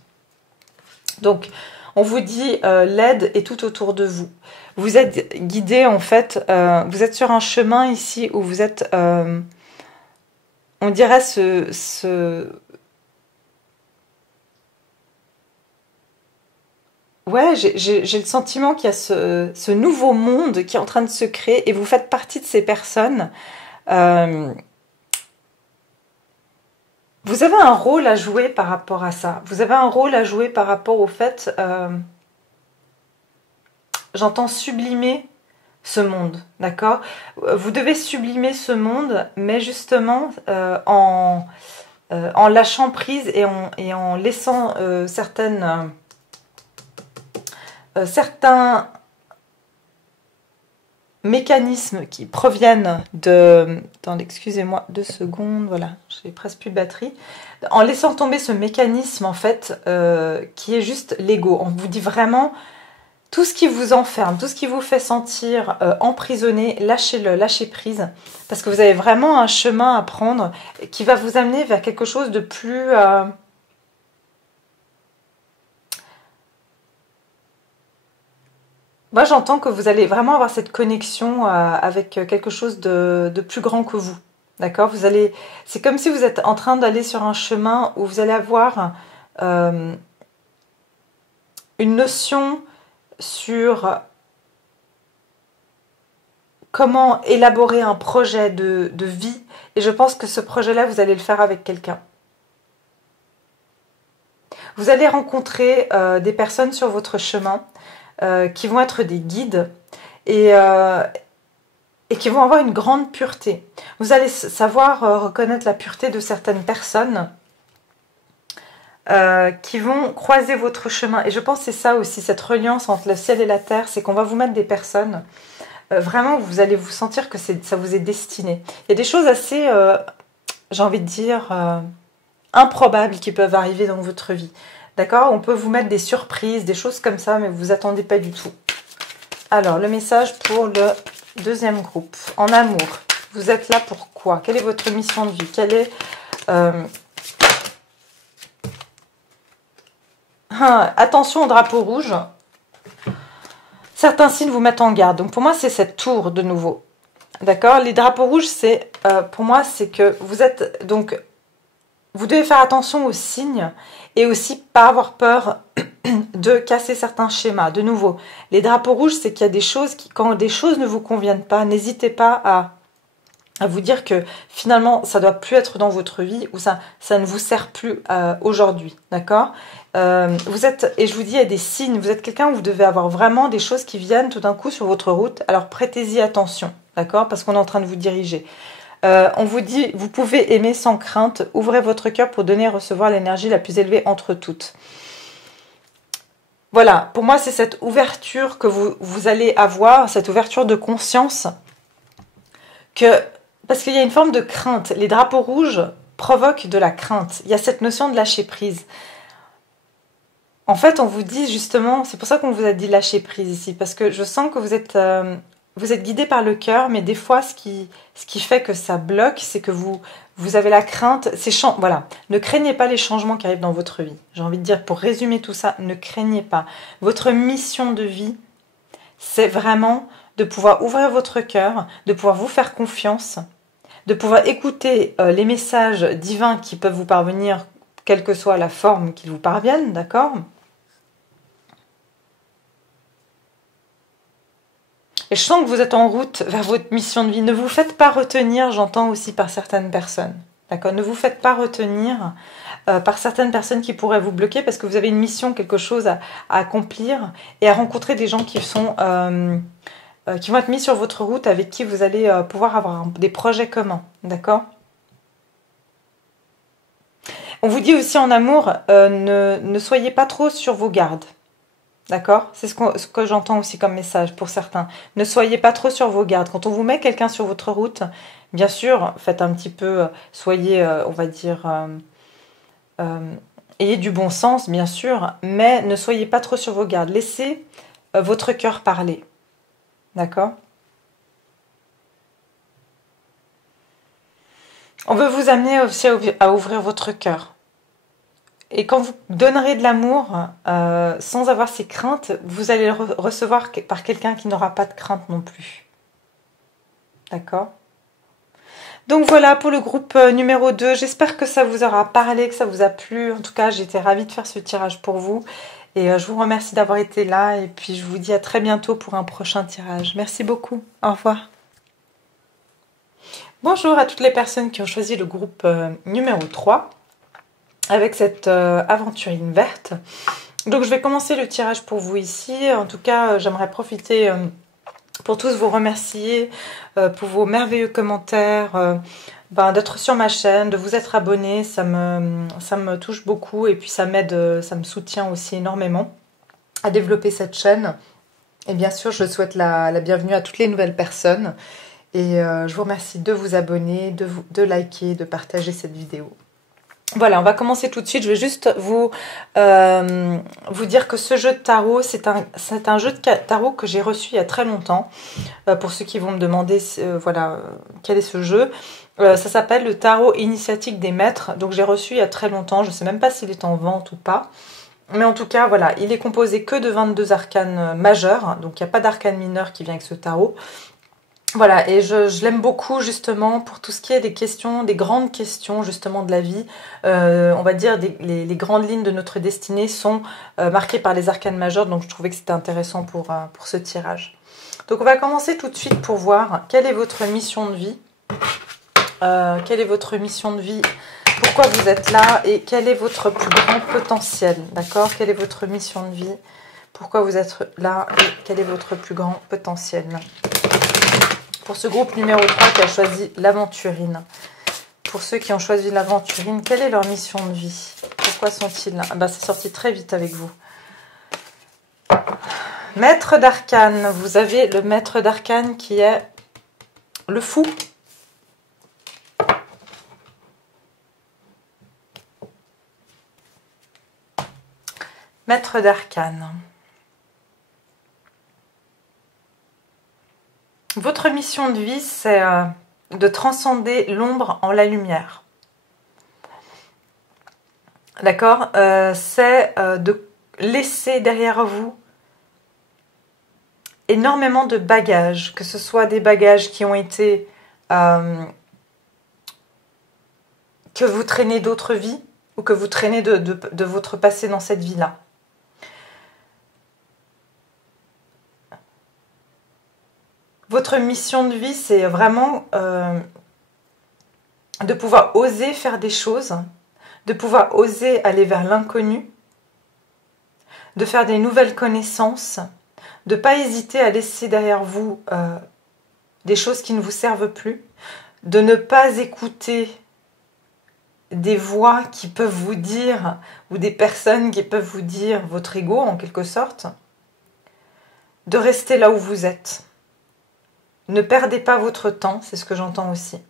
Donc, on vous dit l'aide est tout autour de vous. Vous êtes guidé en fait, vous êtes sur un chemin ici où vous êtes, on dirait ouais, j'ai le sentiment qu'il y a ce nouveau monde qui est en train de se créer et vous faites partie de ces personnes. Vous avez un rôle à jouer par rapport à ça. Vous avez un rôle à jouer par rapport au fait, j'entends sublimer ce monde, d'accord? Vous devez sublimer ce monde, mais justement en lâchant prise et en laissant certains mécanismes qui proviennent de... Attendez, excusez-moi 2 secondes, voilà, j'ai presque plus de batterie. En laissant tomber ce mécanisme, en fait, qui est juste l'ego. On vous dit vraiment, tout ce qui vous enferme, tout ce qui vous fait sentir emprisonné, lâchez-le, lâchez prise. Parce que vous avez vraiment un chemin à prendre qui va vous amener vers quelque chose de plus... Moi, j'entends que vous allez vraiment avoir cette connexion avec quelque chose de plus grand que vous. D'accord? Vous allez, c'est comme si vous êtes en train d'aller sur un chemin où vous allez avoir une notion sur comment élaborer un projet de vie. Et je pense que ce projet-là, vous allez le faire avec quelqu'un. Vous allez rencontrer des personnes sur votre chemin qui vont être des guides et qui vont avoir une grande pureté. Vous allez savoir reconnaître la pureté de certaines personnes qui vont croiser votre chemin. Et je pense que c'est ça aussi, cette reliance entre le ciel et la terre, c'est qu'on va vous mettre des personnes, vraiment, vous allez vous sentir que ça vous est destiné. Il y a des choses assez, j'ai envie de dire, improbables qui peuvent arriver dans votre vie. D'accord? On peut vous mettre des surprises, des choses comme ça, mais vous vous attendez pas du tout. Alors, le message pour le deuxième groupe. En amour, vous êtes là pour quoi? Quelle est votre mission de vie? Quelle est... attention au drapeau rouge. Certains signes vous mettent en garde. Donc, pour moi, c'est cette tour de nouveau. D'accord? Les drapeaux rouges, c'est... pour moi, c'est que vous êtes... Donc, vous devez faire attention aux signes et aussi pas avoir peur de casser certains schémas. De nouveau, les drapeaux rouges, c'est qu'il y a des choses qui, quand des choses ne vous conviennent pas, n'hésitez pas à vous dire que finalement, ça doit plus être dans votre vie ou ça ne vous sert plus aujourd'hui. D'accord? Vous êtes, et je vous dis, il y a des signes. Vous êtes quelqu'un où vous devez avoir vraiment des choses qui viennent tout d'un coup sur votre route. Alors prêtez-y attention. D'accord? Parce qu'on est en train de vous diriger. On vous dit, vous pouvez aimer sans crainte, ouvrez votre cœur pour donner et recevoir l'énergie la plus élevée entre toutes. Voilà, pour moi c'est cette ouverture que vous allez avoir, cette ouverture de conscience, parce qu'il y a une forme de crainte. Les drapeaux rouges provoquent de la crainte, il y a cette notion de lâcher prise. En fait, on vous dit justement, c'est pour ça qu'on vous a dit lâcher prise ici, parce que je sens que vous êtes guidé par le cœur, mais des fois, ce qui fait que ça bloque, c'est que vous avez la crainte. Voilà, ne craignez pas les changements qui arrivent dans votre vie. J'ai envie de dire, pour résumer tout ça, ne craignez pas. Votre mission de vie, c'est vraiment de pouvoir ouvrir votre cœur, de pouvoir vous faire confiance, de pouvoir écouter les messages divins qui peuvent vous parvenir, quelle que soit la forme qu'ils vous parviennent, d'accord ? Et je sens que vous êtes en route vers votre mission de vie. Ne vous faites pas retenir, j'entends aussi par certaines personnes. D'accord? Ne vous faites pas retenir par certaines personnes qui pourraient vous bloquer parce que vous avez une mission, quelque chose à accomplir et à rencontrer des gens qui vont être mis sur votre route avec qui vous allez pouvoir avoir des projets communs. D'accord? On vous dit aussi en amour, ne soyez pas trop sur vos gardes. D'accord? C'est ce que j'entends aussi comme message pour certains. Ne soyez pas trop sur vos gardes. Quand on vous met quelqu'un sur votre route, bien sûr, faites un petit peu, soyez, on va dire, ayez du bon sens, bien sûr, mais ne soyez pas trop sur vos gardes. Laissez votre cœur parler. D'accord? On veut vous amener aussi à ouvrir votre cœur. Et quand vous donnerez de l'amour sans avoir ces craintes, vous allez le recevoir par quelqu'un qui n'aura pas de crainte non plus. D'accord? Donc voilà pour le groupe numéro 2. J'espère que ça vous aura parlé, que ça vous a plu. En tout cas, j'étais ravie de faire ce tirage pour vous. Et je vous remercie d'avoir été là. Et puis, je vous dis à très bientôt pour un prochain tirage. Merci beaucoup. Au revoir. Bonjour à toutes les personnes qui ont choisi le groupe numéro 3. Avec cette aventurine verte. Donc je vais commencer le tirage pour vous ici. En tout cas, j'aimerais profiter pour tous vous remercier pour vos merveilleux commentaires, d'être sur ma chaîne, de vous être abonné, ça me touche beaucoup et puis ça m'aide, ça me soutient aussi énormément à développer cette chaîne. Et bien sûr, je souhaite la bienvenue à toutes les nouvelles personnes et je vous remercie de vous abonner, de liker, de partager cette vidéo. Voilà, on va commencer tout de suite. Je vais juste vous dire que ce jeu de tarot, c'est un jeu de tarot que j'ai reçu il y a très longtemps. Pour ceux qui vont me demander voilà, quel est ce jeu. Ça s'appelle le tarot initiatique des maîtres. Donc j'ai reçu il y a très longtemps. Je ne sais même pas s'il est en vente ou pas. Mais en tout cas, voilà, il est composé que de 22 arcanes majeurs. Donc il n'y a pas d'arcane mineur qui vient avec ce tarot. Voilà, et je l'aime beaucoup justement pour tout ce qui est des questions, des grandes questions justement de la vie. On va dire les grandes lignes de notre destinée sont marquées par les arcanes majeurs, donc je trouvais que c'était intéressant pour ce tirage. Donc on va commencer tout de suite pour voir quelle est votre mission de vie. Quelle est votre mission de vie? Pourquoi vous êtes là? Et quel est votre plus grand potentiel? D'accord? Quelle est votre mission de vie? Pourquoi vous êtes là? Et quel est votre plus grand potentiel? Pour ce groupe numéro 3 qui a choisi l'aventurine. Pour ceux qui ont choisi l'aventurine, quelle est leur mission de vie? Pourquoi sont-ils là? C'est sorti très vite avec vous. Maître d'arcane. Vous avez le maître d'arcane qui est le fou. Maître d'arcane. Votre mission de vie, c'est de transcender l'ombre en la lumière. D'accord? C'est de laisser derrière vous énormément de bagages, que ce soit des bagages qui ont été que vous traînez d'autres vies ou que vous traînez de votre passé dans cette vie-là. Votre mission de vie, c'est vraiment de pouvoir oser faire des choses, de pouvoir oser aller vers l'inconnu, de faire des nouvelles connaissances, de ne pas hésiter à laisser derrière vous des choses qui ne vous servent plus, de ne pas écouter des voix qui peuvent vous dire, ou des personnes qui peuvent vous dire votre ego en quelque sorte, de rester là où vous êtes. Ne perdez pas votre temps, c'est ce que j'entends aussi.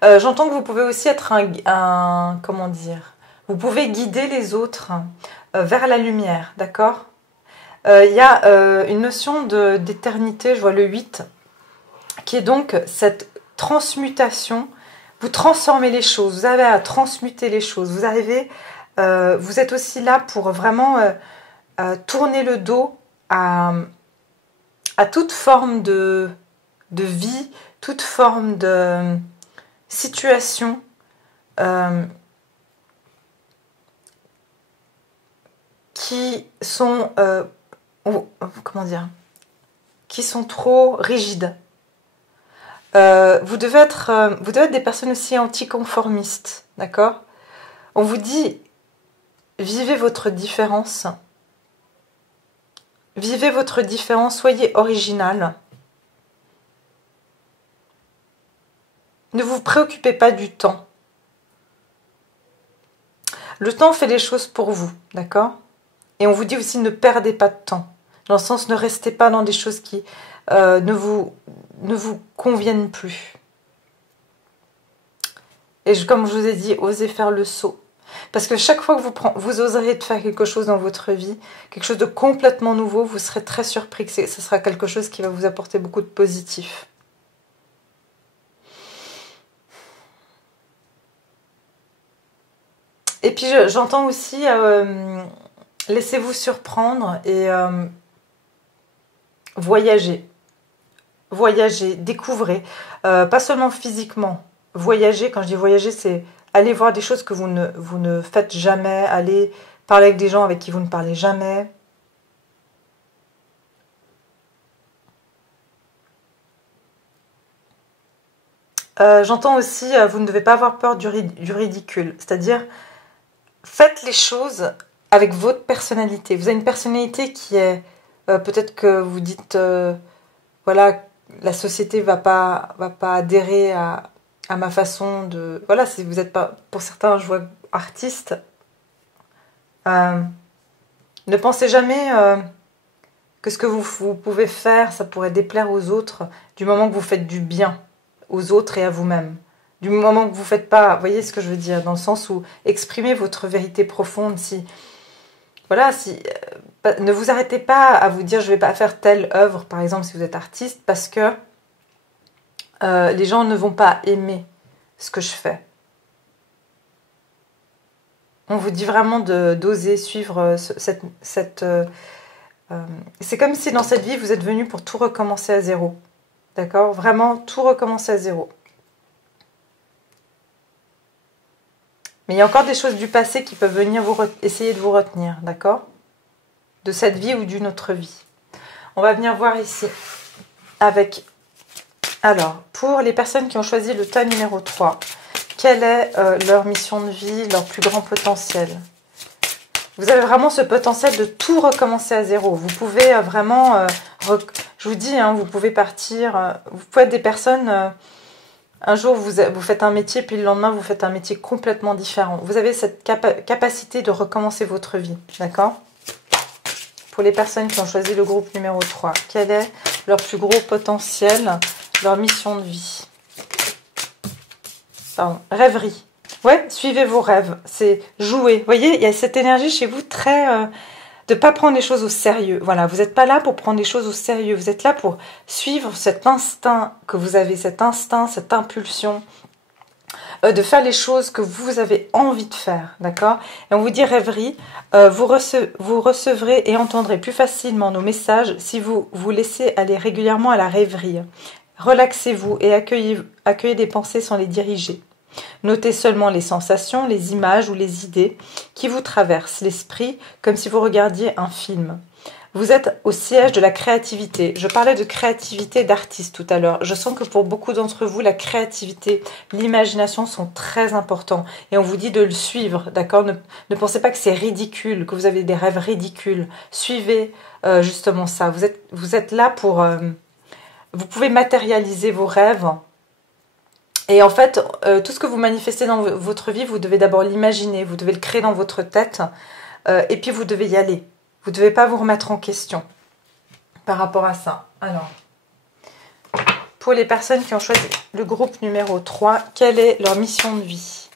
J'entends que vous pouvez aussi être comment dire, vous pouvez guider les autres vers la lumière, d'accord? Il y a une notion d'éternité, je vois le 8, qui est donc cette transmutation. Vous transformez les choses, vous avez à transmuter les choses, vous êtes aussi là pour vraiment tourner le dos à toute forme de vie, toute forme de situation qui sont comment dire, qui sont trop rigides. Vous devez être des personnes aussi anticonformistes, d'accord? On vous dit, vivez votre différence. Vivez votre différence, soyez original. Ne vous préoccupez pas du temps. Le temps fait les choses pour vous, d'accord? Et on vous dit aussi ne perdez pas de temps. Dans le sens, ne restez pas dans des choses qui ne vous conviennent plus. Et comme je vous ai dit, osez faire le saut. Parce que chaque fois que vous oserez de faire quelque chose dans votre vie, quelque chose de complètement nouveau, vous serez très surpris que ce sera quelque chose qui va vous apporter beaucoup de positif. Et puis j'entends aussi, laissez-vous surprendre et voyagez. Voyagez, découvrez. Pas seulement physiquement. Voyager, quand je dis voyager, c'est aller voir des choses que vous ne faites jamais, aller parler avec des gens avec qui vous ne parlez jamais. J'entends aussi, vous ne devez pas avoir peur du ridicule. C'est-à-dire, faites les choses avec votre personnalité. Vous avez une personnalité qui est, peut-être que vous dites, voilà, la société va pas adhérer à ma façon de... Voilà, si vous n'êtes pas... Pour certains, je vois artistes, ne pensez jamais que ce que vous pouvez faire, ça pourrait déplaire aux autres, du moment que vous faites du bien aux autres et à vous-même. Du moment que vous ne faites pas... Vous voyez ce que je veux dire? Dans le sens où exprimez votre vérité profonde. Si... Voilà, si... ne vous arrêtez pas à vous dire je ne vais pas faire telle œuvre, par exemple, si vous êtes artiste, parce que les gens ne vont pas aimer ce que je fais. On vous dit vraiment d'oser suivre c'est comme si dans cette vie, vous êtes venu pour tout recommencer à zéro. D'accord? Vraiment, tout recommencer à zéro. Mais il y a encore des choses du passé qui peuvent venir essayer de vous retenir. D'accord? De cette vie ou d'une autre vie. On va venir voir ici avec... Alors, pour les personnes qui ont choisi le tas numéro 3, quelle est leur mission de vie, leur plus grand potentiel? Vous avez vraiment ce potentiel de tout recommencer à zéro. Vous pouvez vraiment... je vous dis, hein, vous pouvez partir... vous pouvez être des personnes... un jour, vous faites un métier, puis le lendemain, vous faites un métier complètement différent. Vous avez cette capacité de recommencer votre vie. D'accord? Pour les personnes qui ont choisi le groupe numéro 3, quel est leur plus gros potentiel, leur mission de vie? Pardon, rêverie. Ouais, suivez vos rêves, c'est jouer. Vous voyez, il y a cette énergie chez vous très... de ne pas prendre les choses au sérieux. Voilà, vous n'êtes pas là pour prendre les choses au sérieux. Vous êtes là pour suivre cet instinct que vous avez, cet instinct, cette impulsion de faire les choses que vous avez envie de faire. D'accord? Et on vous dit rêverie, vous recevrez et entendrez plus facilement nos messages si vous vous laissez aller régulièrement à la rêverie. Relaxez-vous et accueillez des pensées sans les diriger. Notez seulement les sensations, les images ou les idées qui vous traversent l'esprit comme si vous regardiez un film. Vous êtes au siège de la créativité. Je parlais de créativité d'artiste tout à l'heure. Je sens que pour beaucoup d'entre vous, la créativité, l'imagination sont très importants. Et on vous dit de le suivre, d'accord? Ne pensez pas que c'est ridicule, que vous avez des rêves ridicules. Suivez justement ça. Vous êtes là pour... vous pouvez matérialiser vos rêves. Et en fait, tout ce que vous manifestez dans votre vie, vous devez d'abord l'imaginer, vous devez le créer dans votre tête, et puis vous devez y aller. Vous ne devez pas vous remettre en question par rapport à ça. Alors, pour les personnes qui ont choisi le groupe numéro 3, quelle est leur mission de vie?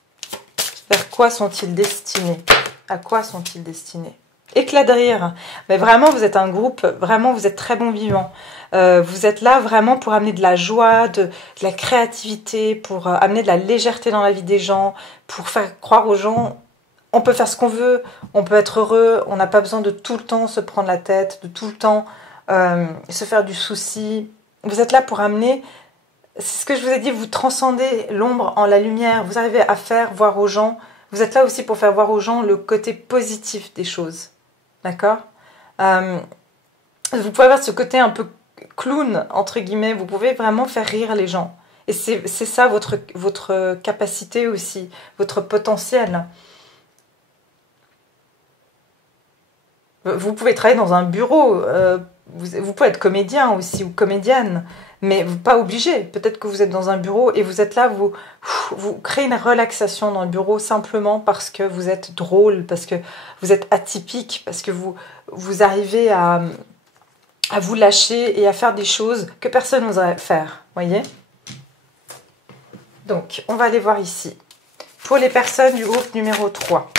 Vers quoi sont-ils destinés? À quoi sont-ils destinés? Éclat de rire. Mais vraiment, vous êtes un groupe, vraiment, vous êtes très bon vivant. Vous êtes là vraiment pour amener de la joie, de la créativité, pour amener de la légèreté dans la vie des gens, pour faire croire aux gens, on peut faire ce qu'on veut, on peut être heureux, on n'a pas besoin de tout le temps se prendre la tête, de tout le temps se faire du souci. Vous êtes là pour amener, c'est ce que je vous ai dit, vous transcendez l'ombre en la lumière, vous arrivez à faire voir aux gens, vous êtes là aussi pour faire voir aux gens le côté positif des choses. D'accord? Vous pouvez avoir ce côté un peu clown, entre guillemets, vous pouvez vraiment faire rire les gens. Et c'est ça votre capacité aussi, votre potentiel. Vous pouvez travailler dans un bureau, vous pouvez être comédien aussi ou comédienne, mais vous pas obligé. Peut-être que vous êtes dans un bureau et vous êtes là, vous créez une relaxation dans le bureau simplement parce que vous êtes drôle, parce que vous êtes atypique, parce que vous arrivez à vous lâcher et à faire des choses que personne n'oserait faire, voyez? Donc, on va aller voir ici. Pour les personnes du groupe numéro 3,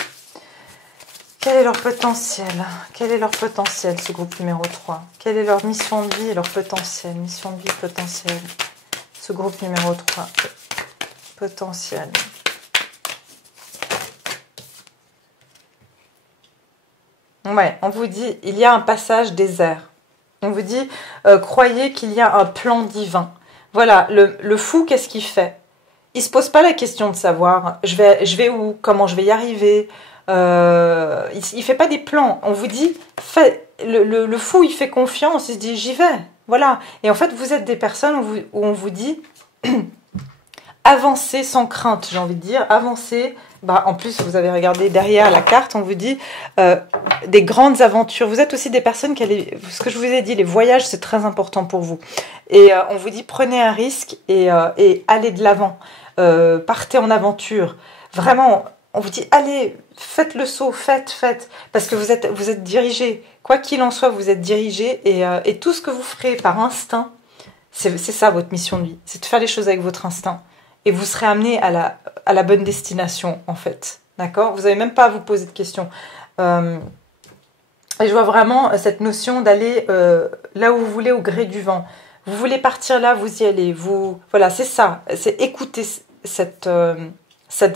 quel est leur potentiel? Quel est leur potentiel, ce groupe numéro 3? Quelle est leur mission de vie et leur potentiel? Mission de vie, potentiel. Ce groupe numéro 3, potentiel. Ouais, on vous dit, il y a un passage désert. On vous dit, croyez qu'il y a un plan divin. Voilà, le fou, qu'est-ce qu'il fait? Il ne se pose pas la question de savoir, je vais où? Comment je vais y arriver? Il ne fait pas des plans. On vous dit, le fou, il fait confiance, il se dit, j'y vais. Voilà. Et en fait, vous êtes des personnes où on vous dit, avancez sans crainte, j'ai envie de dire. Avancez. Bah, en plus, vous avez regardé derrière la carte, on vous dit, des grandes aventures. Vous êtes aussi des personnes qui allaient, ce que je vous ai dit, les voyages, c'est très important pour vous. Et on vous dit, prenez un risque et allez de l'avant. Partez en aventure. Vraiment, on vous dit, allez, faites le saut, faites. Parce que vous êtes dirigé. Quoi qu'il en soit, vous êtes dirigé. Et tout ce que vous ferez par instinct, c'est ça votre mission de vie. C'est de faire les choses avec votre instinct. Et vous serez amené à la bonne destination, en fait. D'accord? Vous n'avez même pas à vous poser de questions. Et je vois vraiment cette notion d'aller là où vous voulez au gré du vent. Vous voulez partir là, vous y allez. Voilà, c'est ça. C'est écouter cette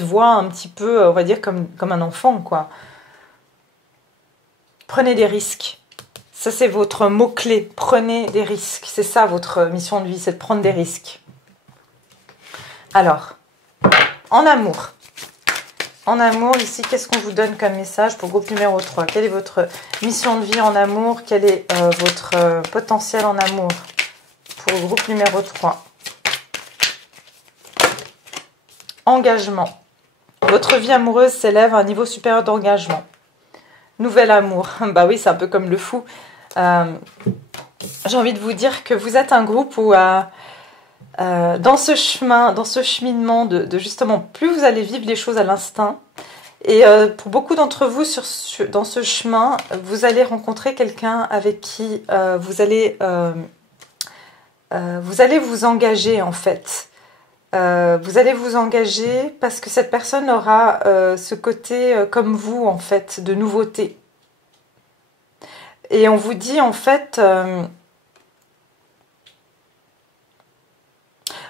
voix un petit peu, on va dire, comme un enfant, quoi. Prenez des risques. Ça, c'est votre mot-clé. Prenez des risques. C'est ça, votre mission de vie, c'est de prendre des risques. Alors, en amour. En amour, ici, qu'est-ce qu'on vous donne comme message pour groupe numéro 3? Quelle est votre mission de vie en amour? Quel est votre potentiel en amour pour le groupe numéro 3? Engagement. Votre vie amoureuse s'élève à un niveau supérieur d'engagement. Nouvel amour. Bah oui, c'est un peu comme le fou. J'ai envie de vous dire que vous êtes un groupe où... dans ce chemin, dans ce cheminement de justement, plus vous allez vivre les choses à l'instinct, et pour beaucoup d'entre vous dans ce chemin, vous allez rencontrer quelqu'un avec qui vous allez vous engager en fait. Vous allez vous engager parce que cette personne aura ce côté comme vous en fait, de nouveauté. Et on vous dit en fait...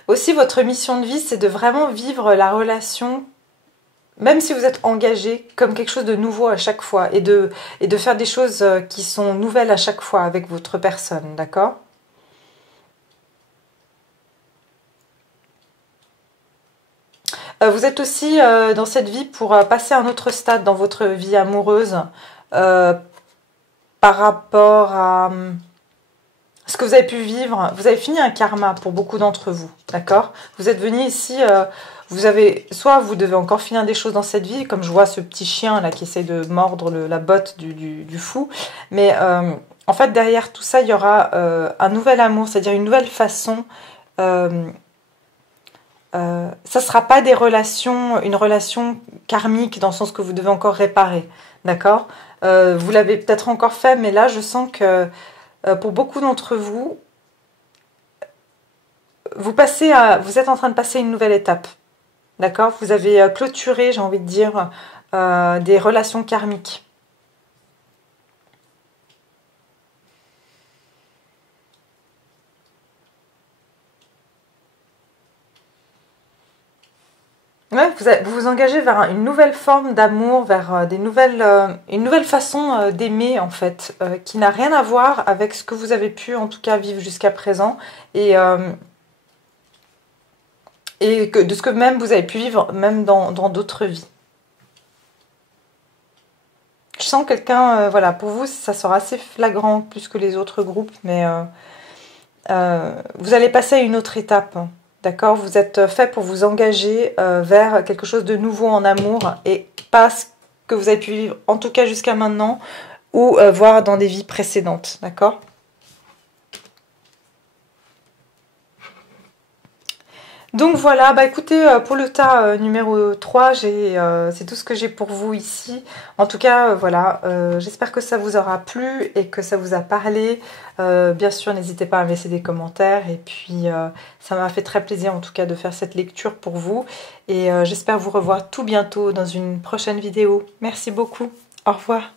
aussi, votre mission de vie, c'est de vraiment vivre la relation, même si vous êtes engagé, comme quelque chose de nouveau à chaque fois. Et de faire des choses qui sont nouvelles à chaque fois avec votre personne, d'accord ? Vous êtes aussi dans cette vie pour passer à un autre stade dans votre vie amoureuse par rapport à... ce que vous avez pu vivre, vous avez fini un karma pour beaucoup d'entre vous, d'accord? Vous êtes venu ici, soit vous devez encore finir des choses dans cette vie, comme je vois ce petit chien là qui essaie de mordre la botte du fou, mais en fait derrière tout ça, il y aura un nouvel amour, c'est-à-dire une nouvelle façon. Ça ne sera pas une relation karmique dans le sens que vous devez encore réparer, d'accord? Vous l'avez peut-être encore fait, mais là je sens que pour beaucoup d'entre vous, vous êtes en train de passer une nouvelle étape. D'accord? Vous avez clôturé, j'ai envie de dire, des relations karmiques. Ouais, vous vous engagez vers une nouvelle forme d'amour, vers une nouvelle façon d'aimer en fait, qui n'a rien à voir avec ce que vous avez pu en tout cas vivre jusqu'à présent et de ce que même vous avez pu vivre même dans d'autres vies. Je sens quelqu'un, voilà, pour vous ça sera assez flagrant plus que les autres groupes, mais vous allez passer à une autre étape. D'accord, vous êtes fait pour vous engager vers quelque chose de nouveau en amour et pas ce que vous avez pu vivre, en tout cas jusqu'à maintenant, ou voir dans des vies précédentes. D'accord ? Donc voilà, bah écoutez, pour le tas numéro 3, c'est tout ce que j'ai pour vous ici. En tout cas, voilà, j'espère que ça vous aura plu et que ça vous a parlé. Bien sûr, n'hésitez pas à me laisser des commentaires. Et puis, ça m'a fait très plaisir en tout cas de faire cette lecture pour vous. Et j'espère vous revoir tout bientôt dans une prochaine vidéo. Merci beaucoup. Au revoir.